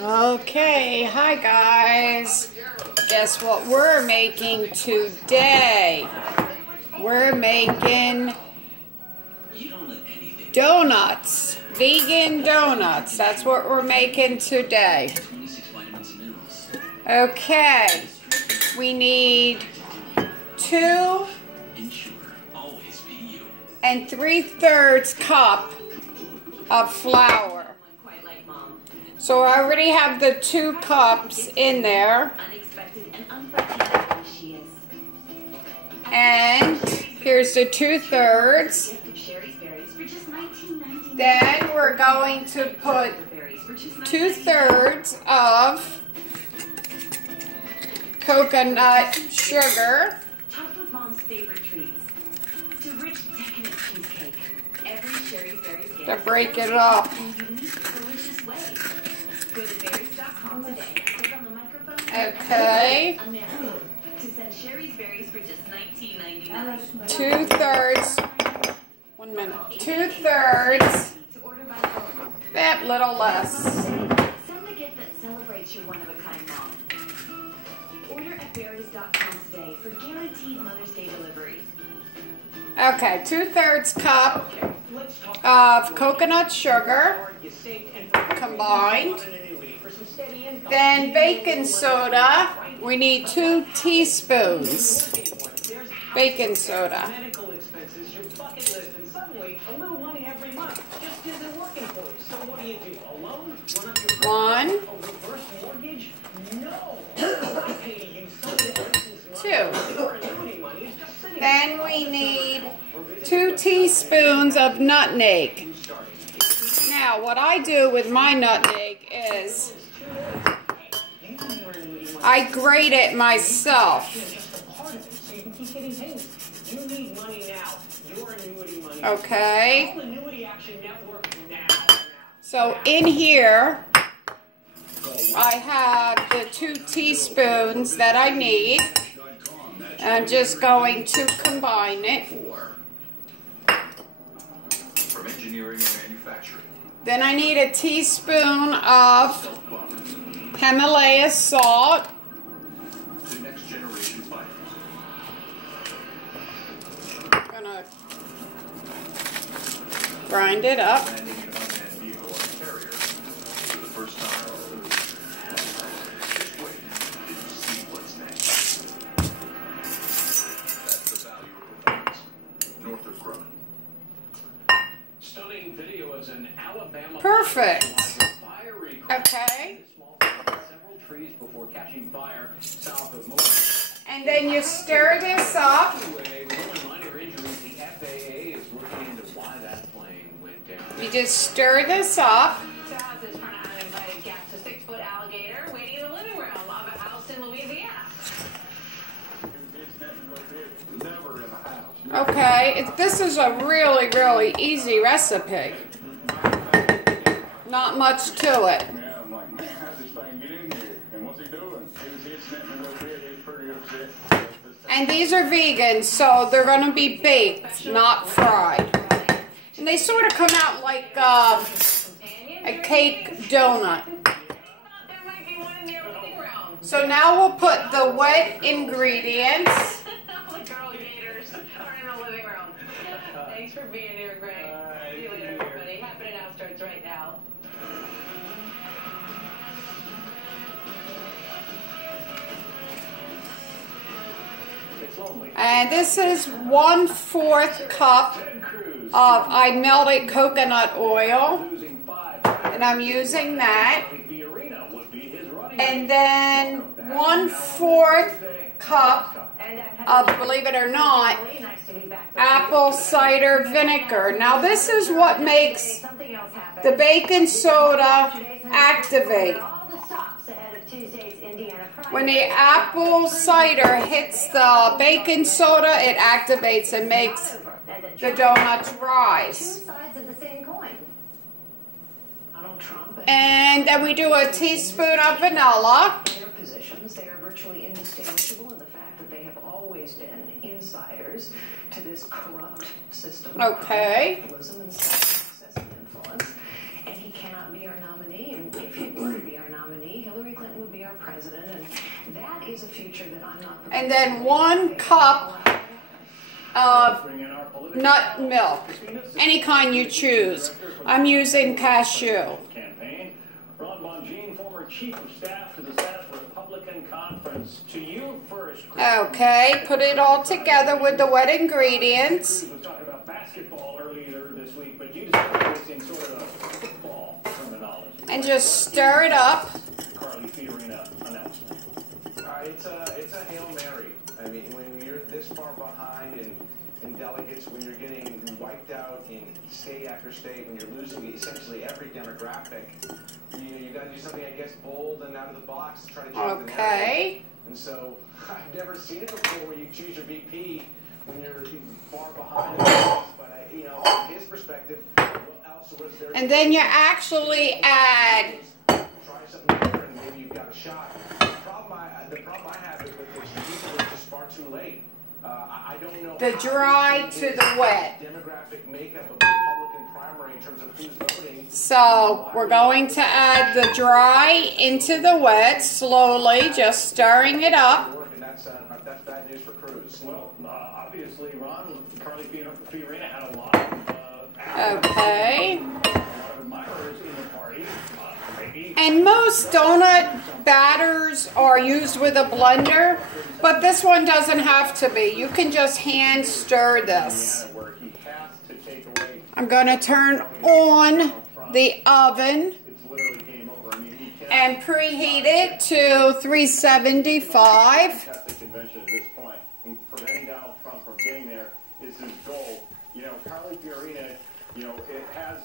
Okay, hi guys. Guess what we're making today? We're making donuts. Vegan donuts. That's what we're making today. Okay, we need 2 3/3 cup of flour. So I already have the 2 cups in there. And here's the 2/3. Then we're going to put 2/3 of coconut sugar. To break it up. Okay. 2/3. 1 minute. 2/3. That little less. Send the gift that celebrates your one-of-a-kind mom. Order at berries.com today for guaranteed Mother's Day delivery. Okay, 2/3 cup of coconut sugar combined. Then baking soda. We need 2 teaspoons. Baking soda. 1, 2. Then we need 2 teaspoons of nutmeg. Now, what I do with my nutmeg is I grate it myself. Okay. So in here, I have the 2 teaspoons that I need. I'm just going to combine it. Then I need a teaspoon of Himalaya salt. I'm gonna grind it up. Perfect. Okay. And then you stir this up. You just stir this up. Okay, this is a really, really easy recipe. Not much to it. And these are vegan, so they're going to be baked, not fried. And they sort of come out like a cake donut. So now we'll put the wet ingredients. Thanks for being here, Greg. See you later, everybody. Happening Now starts right now. And this is 1/4 cup of I melted coconut oil. And I'm using that. And then 1/4 cup of, believe it or not, apple cider vinegar. Now this is what makes the baking soda activate. When the apple cider hits the baking soda, it activates and makes the donuts rise. And then we do a teaspoon of vanilla. They are virtually indistinguishable in the fact that they have always been insiders to this corrupt system. Okay. And he cannot be our nominee. And if he were to be our nominee, our president, and that is a future that I'm not. And then 1 cup of nut milk, any kind you choose. I'm using cashew. Chief of Staff to the Senate Republican Conference. To you first. Okay, put it all together with the wet ingredients. We were talking about basketball earlier this week, but you described this in sort of a football terminology. And just stir it up. Carly Fiorina announcement. It's a Hail Mary. I mean, when you're this far behind in delegates, when you're getting wiped out in state after state, when you're losing essentially every demographic, you got to do something, I guess, bold and out of the box to try to change the narrative. And so I've never seen it before where you choose your VP when you're far behind. But from his perspective, what else was there? And then you actually add. Try something different, and maybe you've got a shot. The problem I have with this is just far too late. I don't know The dry to the wet. Demographic makeup of the Republican primary in terms of who's voting. So we're going to add the dry into the wet slowly, just stirring it up. And that's bad news for Cruz. Well, obviously, Ron, Carly Fiorina had a lot of Okay. admirers in the party. Maybe. And most donut batters are used with a blender, but this one doesn't have to be. You can just hand stir this. I'm going to turn on the oven and preheat it to 375. Convention at this point, and preventing Donald Trump from getting there is his goal. Carly Fiorina, it has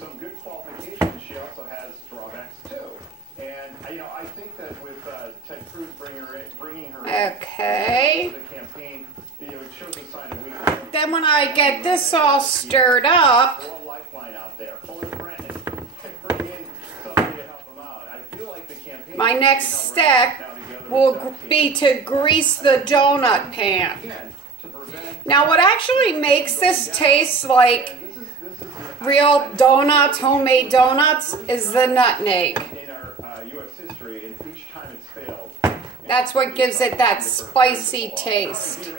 some good qualifications. She also has drawbacks too. And I think that with Ted Cruz bringing her in to the campaign, it shows a sign of weakness. Then when I get this all stirred up, Throw a lifeline out there. Pull a friend and bring in somebody to help them out. I feel like the campaign. my next step will be to grease the donut pan. Now what actually makes this taste like real donuts, homemade donuts, is the nutmeg. That's what gives it that spicy taste.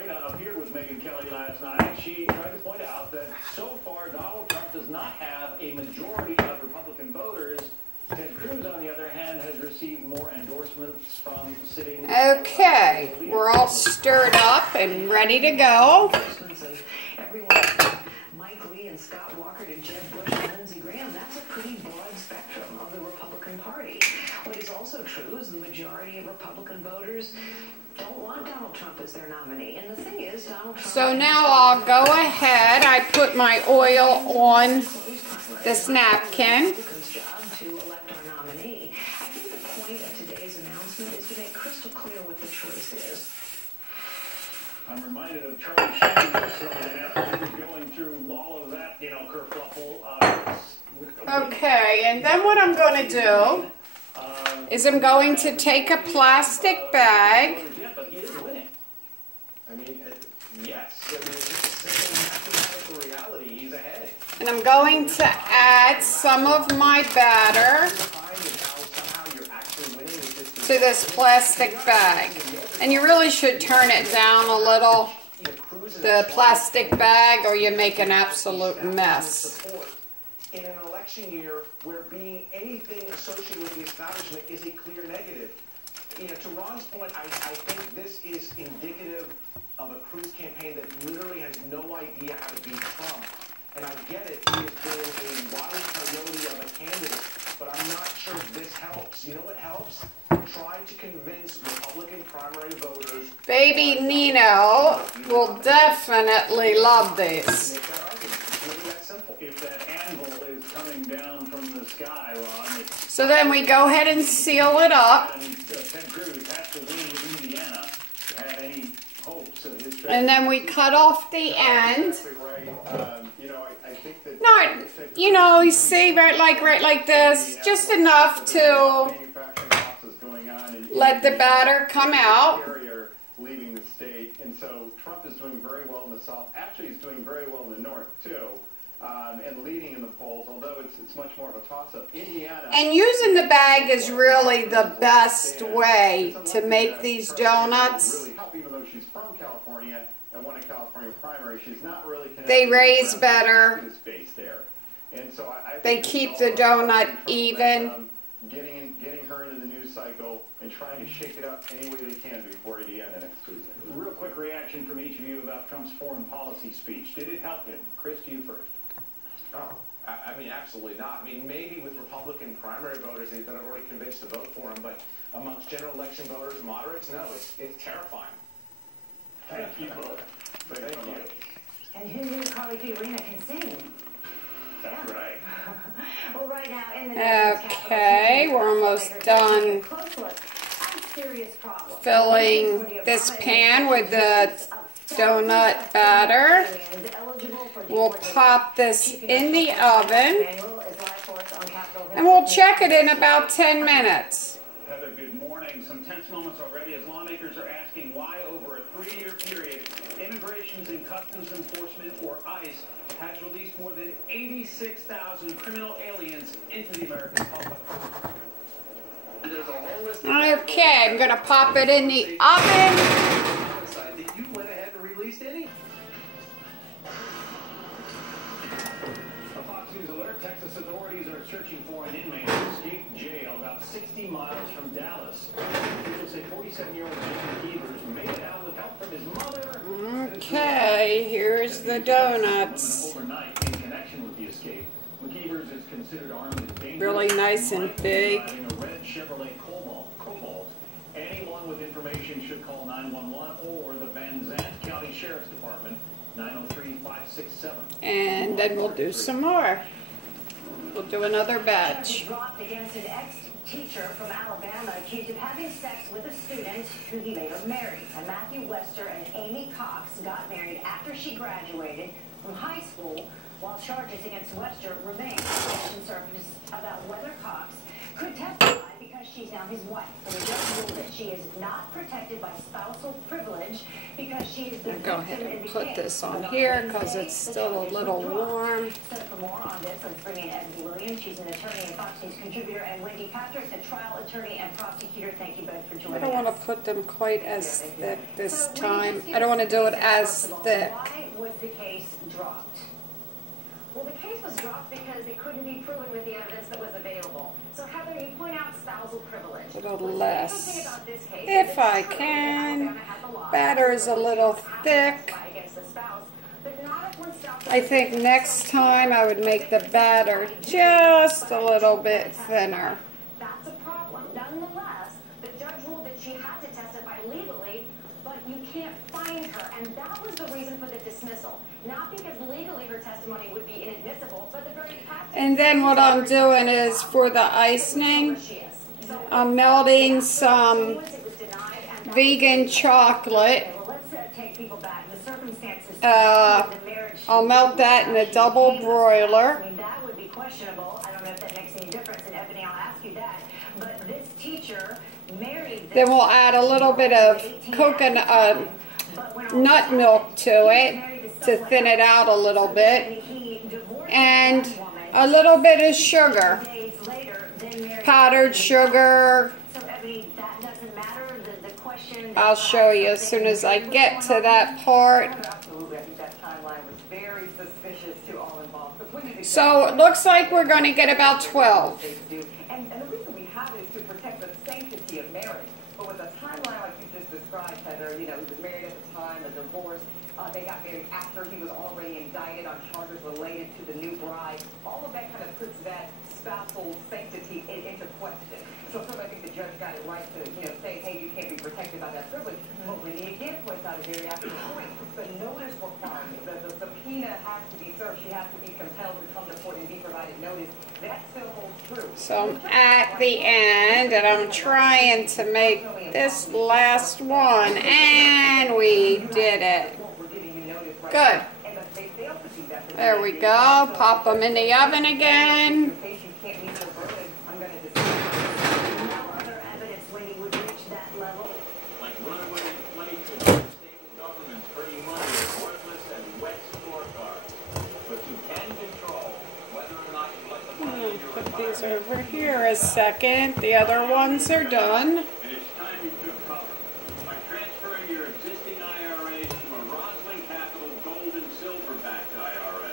She tried to point out that so far Donald Trump does not have a majority of Republican voters. Ted Cruz, on the other hand, has received more endorsements from sitting. Okay, we're all stirred up and ready to go. Mike Lee and Scott Walker to Jeb Bush and Lindsey Graham, that's a pretty broad spectrum of the Republican Party. What is also true is the majority of Republican voters don't want Donald Trump as their nominee. And the thing is, Donald Trump... So now I'll go ahead. I put my oil on this napkin. ...to elect our nominee. I think the point of today's announcement is to make crystal clear what the choice is. I'm reminded of Charlie Sheen after he was going through all of that, kerfuffle. Okay, and then what I'm going to do is I'm going to take a plastic bag. I mean, yes. I mean, it's just a simple mathematical reality. He's ahead. And I'm going to add some of my batter to this plastic bag. And you really should turn it down a little, the plastic bag, or you make an absolute mess. In an election year where being anything associated with the establishment is a clear negative. To Ron's point, I think this is indicative of a Cruz campaign that literally has no idea how to beat Trump. And I get it, he has been a wild coyote of a candidate, but I'm not sure this helps. You know what helps? Try to convince Republican primary voters. Baby Nino will definitely love this. Make that argument. It's really that simple. If that anvil is coming down from the sky, Ron, So then we go ahead and seal it up. and Ted Cruz has to win Indiana to have any hopes of his. And then we cut off the end. I think that Not, you see, right like this, just enough to let the batter come out. Leaving the state, and so Trump is doing very well in the South. Actually, he's doing very well in the North too. and leading in the polls, although it's much more of a toss-up. Indiana. And using the bag is really the best way to make these donuts. Really help, even though she's from California and won a California primary, she's not really connected. They raise better. Base there. And so I they keep the donut even. Getting her into the news cycle and trying to shake it up any way they can before Indiana next Tuesday. Real quick reaction from each of you about Trump's foreign policy speech. Did it help him? Chris, you first. Oh, I mean, absolutely not. I mean, maybe with Republican primary voters that are already convinced to vote for him, but amongst general election voters, moderates, no, it's terrifying. Thank you both. Thank you. And who knew Carly Fiorina can sing? That's right. Well, right now in the okay, we're almost done filling this pan with the donut batter. We'll pop this in the oven and we'll check it in about 10 minutes. Heather, good morning. Some tense moments already as lawmakers are asking why over a 3-year period, Immigrations and Customs Enforcement, or ICE, has released more than 86,000 criminal aliens into the American public. Okay, I'm going to pop it in the oven. Did you went ahead and released any? A Fox News alert, Texas authorities are searching for an inmate who escaped jail about 60 miles from Dallas. Officials say 47-year-old Jason Keevers made it out with help from his mother. Okay, here's the donuts. Overnight in connection with the escape. McKeevers is considered armed and dangerous. Really nice and big. Driving a red Chevrolet Cobalt. Anyone with information should call 911 or the Van Zandt County Sheriff's Department, 903-567. And then we'll do some more. We'll do another batch. Dropped against an ex-teacher from Alabama accused of having sex with a student who he later married. And Matthew Wester and Amy Cox got married after she graduated from high school, while charges against Wester remain. Questions surfaced about whether Cox could testify because she's now his wife. And the judge ruled that she is not protected by spousal privilege because she is the Go ahead and put this on here because it's still a little warm. So for more on this, let's bring in Ebony Williams. She's an attorney and Fox News contributor, and Wendy Patrick, the trial attorney and prosecutor. Thank you both for joining us. I don't want to put them quite as thick this time. I don't want to do it as thick. Why was the case dropped? Well, the case was dropped because it couldn't be proven with the evidence that was available. So, Heather, you point out spousal privilege. A little less, if I can. Batter is a little thick. I think next time I would make the batter just a little bit thinner. That's a problem. Nonetheless, the judge ruled that she had to testify legally, but you can't find her. And that was the reason for the dismissal. Not because legally her testimony would be inadmissible, but the very fact. And then what I'm doing is for the icing, I'm melting some vegan chocolate. I'll melt that in a double broiler. That would be questionable. I don't know if that makes any difference. And Ebony, I'll ask you that. But this teacher married. Then we'll add a little bit of coconut nut milk to it to thin it out a little bit, and a little bit of sugar, powdered sugar. I'll show you as soon as I get to that part. So it looks like we're going to get about 12. And the reason we have it is to protect the sanctity of marriage. But with a timeline like you just described, Heather, you know, he was married at the time, a divorce. They got married after he was already indicted on charges related to the new bride. All of that kind of puts that spousal sanctity into question. So I think the judge got it right to, you know, say, hey, you can't be protected by that privilege. But when he again points out a very accurate point, the notice requirement, the subpoena has to be served. She has to be compelled to come to court and be provided notice. That still holds true. So I'm at the end, and I'm trying to make this last one, and we did it. Good. There we go. Pop them in the oven again. these over here a second. The other ones are done. And it's time you took cover by transferring your existing IRAs from a Roslyn Capital Gold and Silver backed IRA.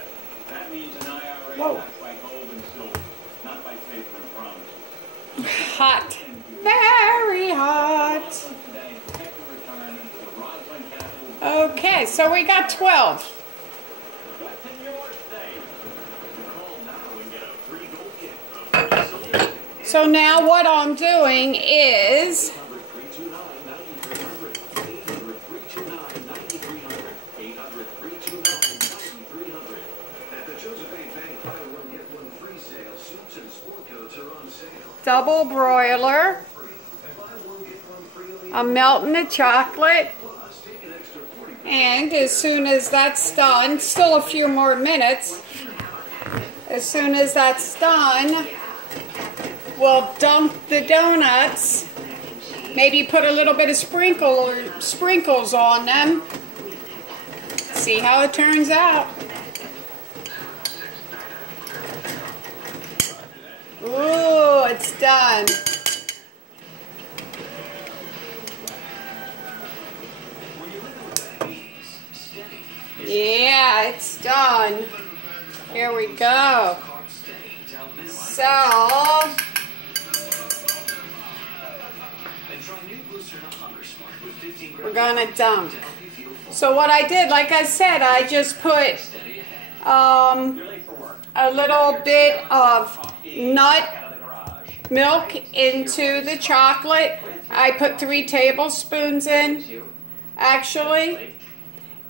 That means an IRA backed by gold and silver, not by paper and promises. Hot. Very hot. Okay, so we got 12. What's in your state? Call now and get a free gold kit. So now what I'm doing is double broiler. I'm melting the chocolate. And as soon as that's done, still a few more minutes, as soon as that's done, we'll dunk the donuts, maybe put a little bit of sprinkles on them, see how it turns out. Ooh, it's done. Yeah, it's done. Here we go. So, we're gonna dunk. So what I did, like I said, I just put a little bit of nut milk into the chocolate. I put 3 tablespoons in, actually.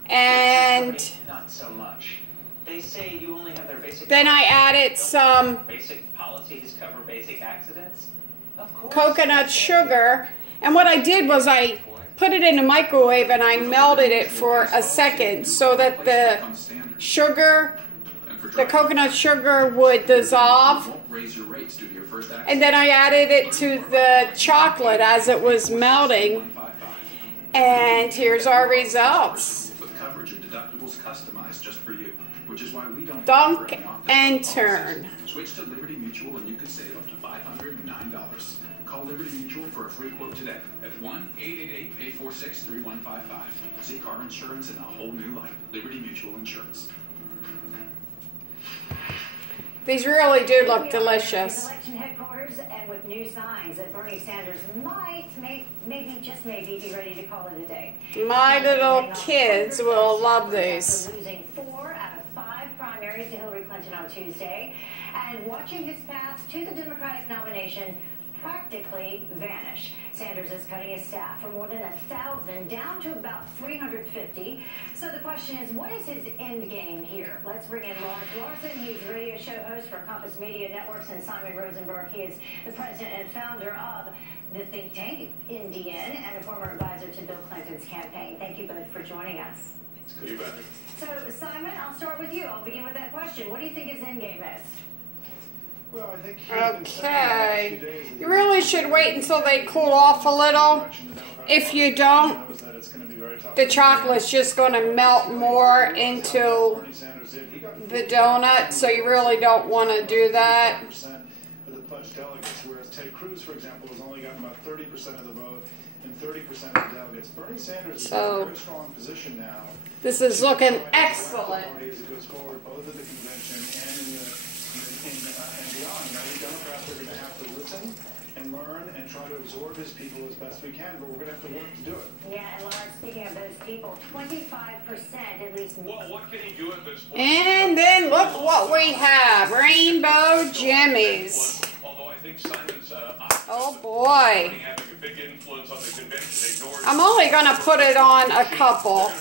And not so much. They say you only have their basic. Then I added some basic policies cover basic accidents. Of course. Coconut sugar. And what I did was I put it in the microwave and I melted it for a second so that the sugar, the coconut sugar would dissolve. And then I added it to the chocolate as it was melting. And here's our results. Coverage and deductibles customized just for you, which is why we don't dunk and turn. Switch to Liberty Mutual and you can save up to $509. Call Liberty Mutual for a free quote today at 1-888-846-3155. See car insurance in a whole new light. Liberty Mutual Insurance. These really do look delicious. Election headquarters, and with new signs that Bernie Sanders might, maybe, just maybe, be ready to call it a day. My little kids will love these. Losing 4 out of 5 primaries to Hillary Clinton on Tuesday, and watching his path to the Democratic nomination practically vanish. Sanders is cutting his staff from more than 1,000 down to about 350. So the question is, what is his end game here? Let's bring in Lawrence Larson. He's radio show host for Compass Media Networks, and Simon Rosenberg. He is the president and founder of the think tank NDN and a former advisor to Bill Clinton's campaign. Thank you both for joining us. You bet. So Simon, I'll start with you. I'll begin with that question. What do you think his end game is? Well, I think okay, you really should wait until they cool off a little. If you don't, the chocolate's just going to melt more into the donut, so you really don't want to do that. The pledged delegates, whereas Ted Cruz, for example, has only gotten about 30% of the vote and 30% of the delegates. Bernie Sanders is in a very strong position now. This is looking excellent. As it goes forward, both in the convention and and beyond. I think Democrats are going to have to listen and learn and try to absorb his people as best we can, but we're going to have to work to do it. Yeah, and Lawrence, speaking of those people, 25% at least. Well, what can he do at this point? And then look what we have, rainbow jimmies. Although I think Simon's oh boy. having a big influence on the convention. I'm only going to put it on a couple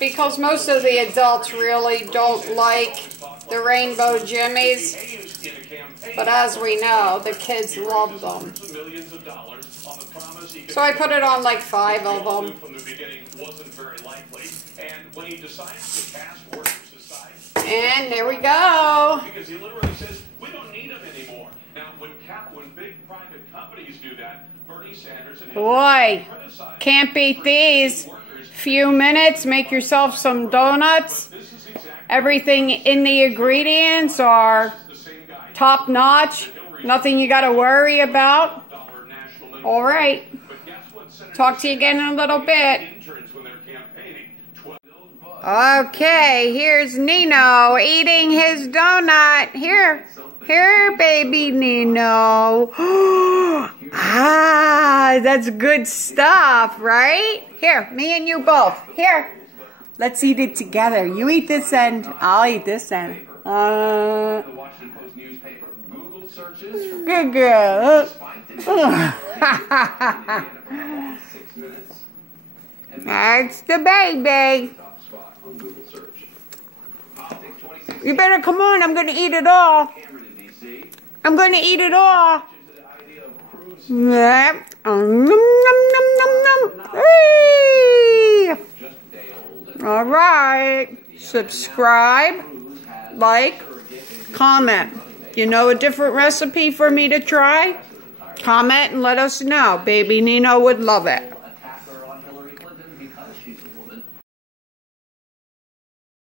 because most of the adults really don't like the rainbow jimmies, but as we know, the kids love them. So I put it on like 5 of them. And there we go. Because he literally says, we don't need them anymore. Now, when big private companies do that, Bernie Sanders and boy, can't beat these. Few minutes, make yourself some donuts. Everything in the ingredients are top notch. Nothing you got to worry about. All right. Talk to you again in a little bit. Okay, here's Nino eating his donut. Here, baby Nino. Ah, that's good stuff, right? Here, me and you both. Here, let's eat it together. You eat this end, I'll eat this end. Good girl. That's the baby. You better come on, I'm going to eat it all. I'm going to eat it all. Yeah. Nom, nom, nom, nom, nom. Hey. All right. Subscribe, like, comment. You know a different recipe for me to try? Comment and let us know. Baby Nino would love it.